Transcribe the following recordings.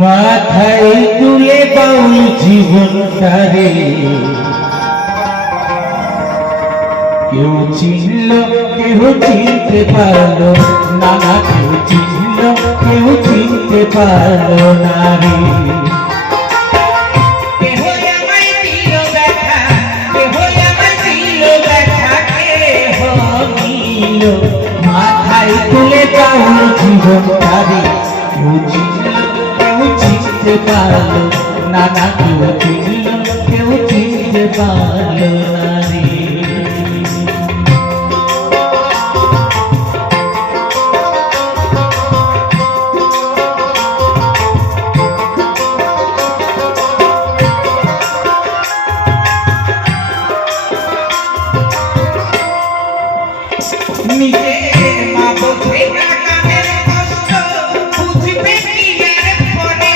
মাথায় তুলে বাউল জীবনটারে কেউ চিনল কেউ চিনতে পারলো না, কেউ চিনল কেউ চিনতে পারলো না রে। মাথায় তুলে বাউল জীবনটারে কেউ চিনল কেউ চিনতে পারলো না, কেউ চিনল কেউ চিনতে পারলো না রে। নিজের মা বোঝে না গানের কষ্ট, বুঝবে কি আর পরে।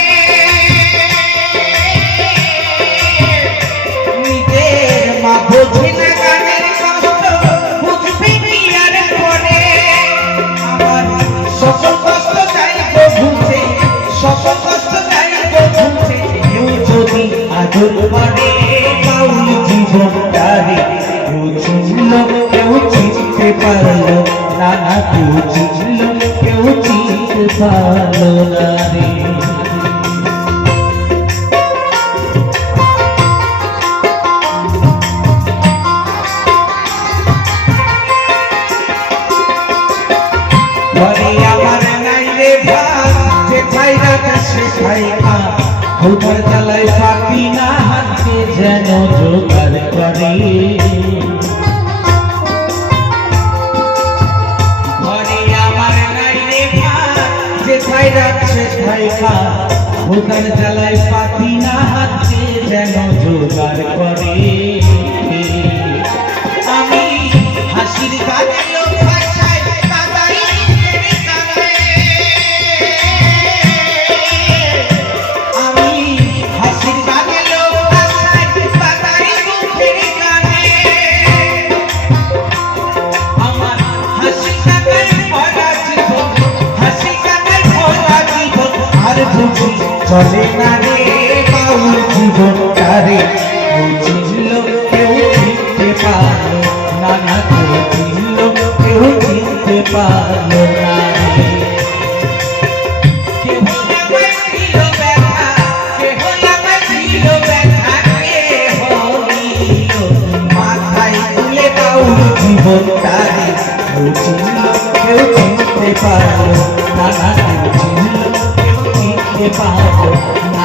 নিজের মা বোঝে না গানের কষ্ট, বুঝবে কি আর পরে। আমার সকল কষ্ট চাইবো বুঝে, সকল কষ্ট চাইবো বুঝে, কেউ যদি আদর করে বাউল জীবনটারে কেউ চিনল কেউ চিনতে পারলো না, কেউ চিনল কেউ চিনতে পারলো না রে। ঘরে আমার নাই রে ভাত, যেথায় রাখা সেথায় খা, ভোটার জ্বালায় পাতি না হাতে যেন জোগাড় করে। যেথায় রাখছে ঠাইকা, ভোটার জ্বালায় পাতি না হাতে যেন জোগাড় করে। আমি হাসির গানে লোক ভাষায় কাদাই কানে, আমি হাসির গানে লোক ভাষায় কাদাই মুখের গানে। আমার হাসি কাদাই ভরা জীবন, হাসি আর বুঝি চলে না রে বাউল জীবনটারে কেউ চিনল কেউ চিনতে পারলো না, কেউ চিনল কেউ চিনতে পারলো না রে। কেহ আমায় দিল ব্যথা, কেহ আমায় দিল ব্যথা, কেহ নিল মাথায় তুলে বাউল জীবনটারে কেউ চিনল কেউ চিনতে পারলো না, কেউ চিনল পারো না।